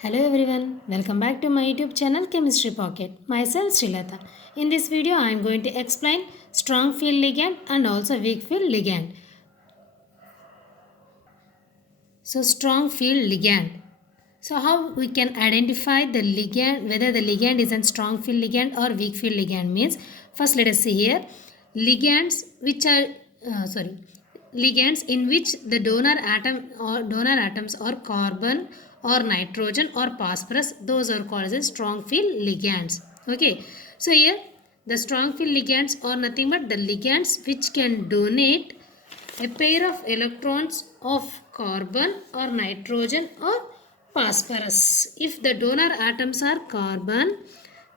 Hello everyone, welcome back to my YouTube channel Chemistry Pocket. Myself Sreelatha. In this video I am going to explain strong field ligand and also weak field ligand. So strong field ligand. So how we can identify the ligand, whether the ligand is a strong field ligand or weak field ligand means, first let us see here, ligands which are, ligands in which the donor atoms are carbon or nitrogen or phosphorus, those are called as strong field ligands. Okay, so here the strong field ligands are nothing but the ligands which can donate a pair of electrons of carbon or nitrogen or phosphorus. If the donor atoms are carbon,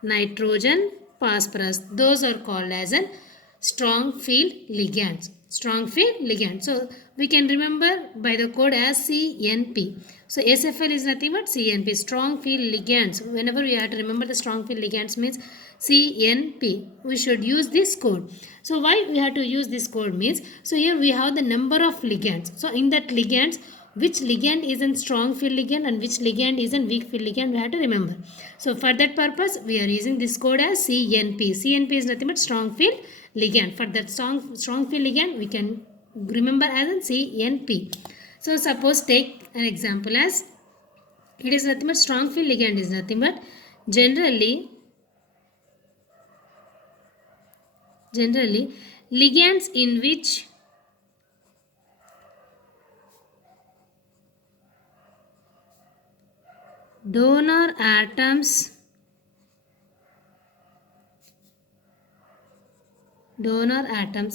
nitrogen, phosphorus, those are called as a strong field ligands. Strong field ligand. So we can remember by the code as CNP. So SFL is nothing but CNP, strong field ligands. Whenever we have to remember the strong field ligands means CNP. We should use this code. So why we have to use this code means, so here we have the number of ligands. So in that ligands, which ligand is a strong field ligand and which ligand is a weak field ligand, we have to remember. So for that purpose, we are using this code as CNP. CNP is nothing but strong field ligand. For that strong field ligand, we can remember as a CNP. So suppose take an example as, it is nothing but strong field ligand is nothing but generally ligands in which donor atoms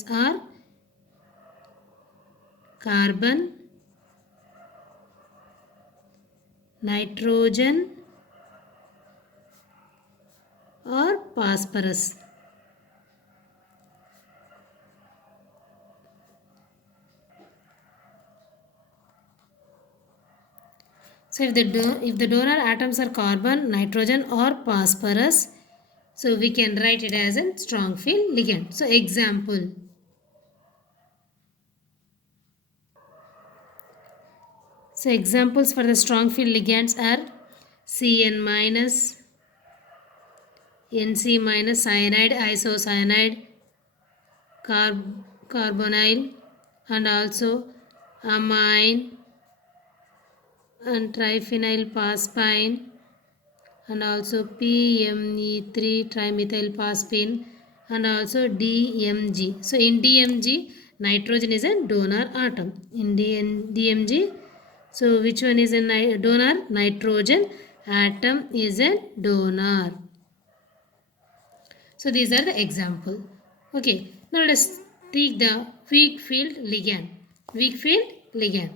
are carbon, nitrogen or phosphorus. So if the donor atoms are carbon, nitrogen or phosphorus, so we can write it as a strong field ligand. So example. So examples for the strong field ligands are Cn minus, Nc minus, cyanide, isocyanide, carbonyl and also amine and triphenyl phosphine and also PME3 trimethylphosphine and also DMG. So in DMG, nitrogen is a donor atom. In DMG, so which one is a donor? Nitrogen atom is a donor. So these are the example. Okay, now let us take the weak field ligand. Weak field ligand.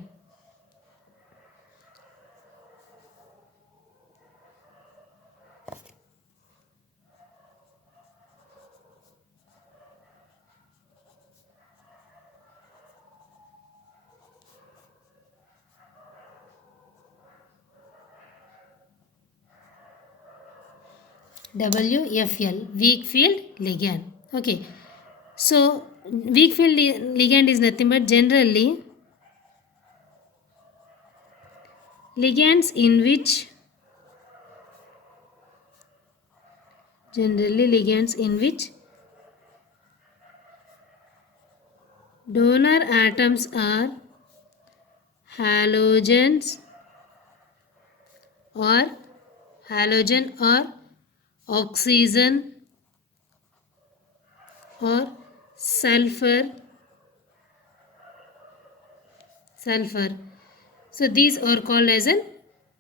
WFL, weak field ligand. Okay, so weak field ligand is nothing but generally ligands in which donor atoms are halogens or oxygen or sulfur. So these are called as a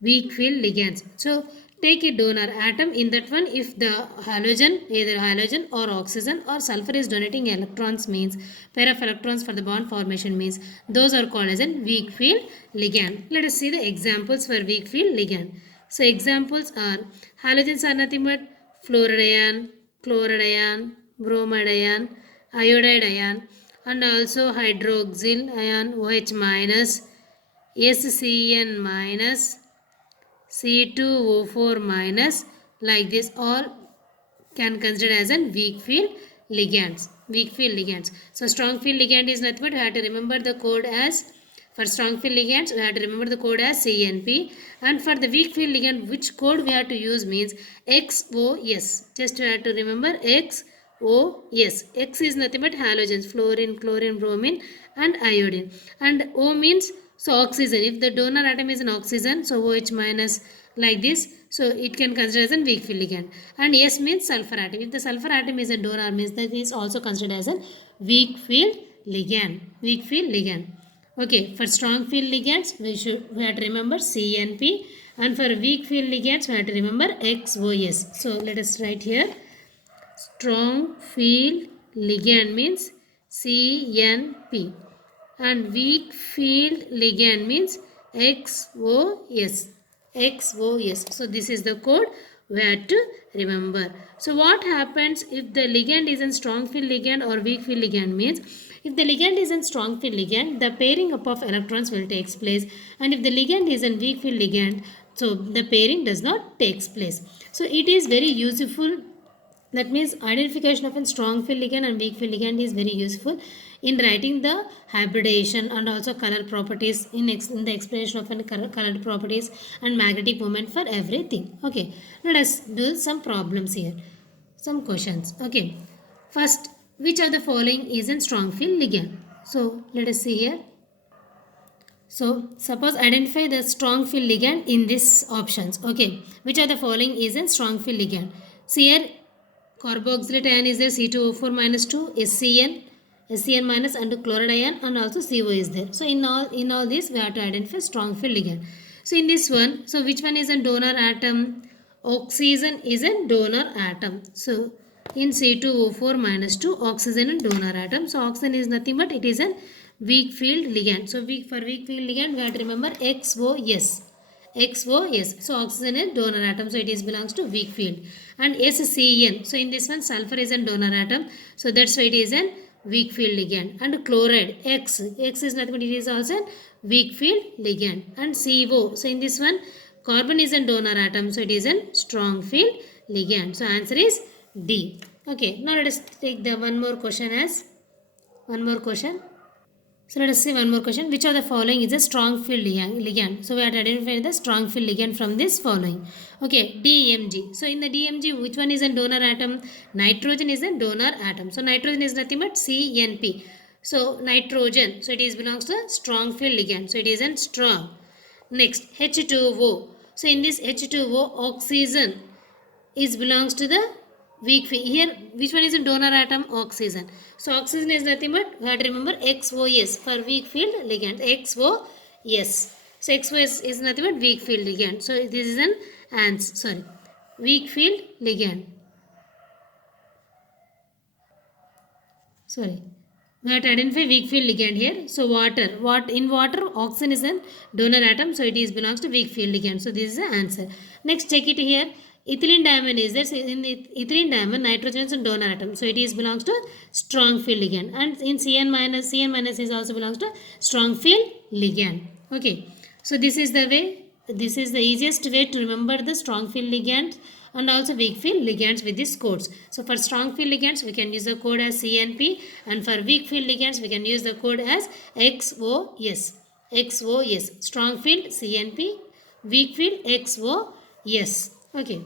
weak field ligands. So take a donor atom. In that one, if the either halogen or oxygen or sulfur is donating electrons means, pair of electrons for the bond formation means, those are called as a weak field ligand. Let us see the examples for weak field ligand. So examples are, halogens are nothing but fluoride ion, bromide ion, iodide ion and also hydroxyl ion OH minus, SCN minus, C2O4 minus, like this all can consider as a weak field ligands. So strong field ligand is nothing but you have to remember the code as For strong field ligands, we have to remember the code as CNP. And for the weak field ligand, which code we have to use means XOS. Just we have to remember XOS. X is nothing but halogens, fluorine, chlorine, bromine and iodine. And O means so oxygen. If the donor atom is an oxygen, so OH minus like this. So it can consider as a weak field ligand. And S means sulfur atom. If the sulfur atom is a donor means that is also considered as a weak field ligand. Weak field ligand. Okay, for strong field ligands, we have to remember CNP, and for weak field ligands, we have to remember XOS. So let us write here. Strong field ligand means CNP, and weak field ligand means XOS. XOS. So this is the code we have to remember. So what happens if the ligand is a strong field ligand or weak field ligand means if the ligand is a strong field ligand, the pairing up of electrons will take place, and if the ligand is a weak field ligand, so the pairing does not take place. So it is very useful. That means identification of a strong field ligand and weak field ligand is very useful in writing the hybridization and also color properties in the explanation of color properties and magnetic moment for everything. Okay, let us do some problems here. Some questions. Okay, first, which of the following is a strong field ligand? So let us see here. So suppose identify the strong field ligand in these options. Okay, which of the following is a strong field ligand? See here, carboxylate ion is there, C2O4 minus 2, SCN minus and chloride ion, and also CO is there. So in all this we have to identify strong field ligand. So in this one, so which one is a donor atom? Oxygen is a donor atom. So in C2O4 minus 2, oxygen and donor atom. So oxygen is nothing but it is a weak field ligand. So for weak field ligand we have to remember XOS. XOS. So oxygen is donor atom. So it is belongs to weak field. And SCN. So in this one sulfur is a donor atom. So that's why it is a weak field ligand. And chloride X. X is nothing but it is also a weak field ligand. And CO. So in this one carbon is a donor atom. So it is a strong field ligand. So answer is D. Okay. Now let us take the one more question. So let us see one more question. Which of the following is a strong field ligand? So we have to identify the strong field ligand from this following. Okay, DMG. So in the DMG, which one is a donor atom? Nitrogen is a donor atom. So nitrogen is nothing but CNP. So nitrogen. So it is belongs to strong field ligand. So it is a strong. Next, H2O. So in this H2O, oxygen is belongs to the weak field. Here, which one is a donor atom? Oxygen. So oxygen is nothing but we have to remember XOS for weak field ligand. XOS. So XOS is nothing but weak field ligand. So this is an answer. Weak field ligand. We have to identify weak field ligand here. So water. In water, oxygen is a donor atom. So it is belongs to weak field ligand. So this is the answer. Next, check it here. Ethylene diamond is there. So in the ethylene diamond, nitrogen is a donor atom. So it is belongs to strong field ligand. And in CN minus is also belongs to strong field ligand. Okay. So this is the way. This is the easiest way to remember the strong field ligand and also weak field ligands with these codes. So for strong field ligands, we can use the code as CNP, and for weak field ligands, we can use the code as XOS. XOS. Strong field CNP, weak field XOS. Okay.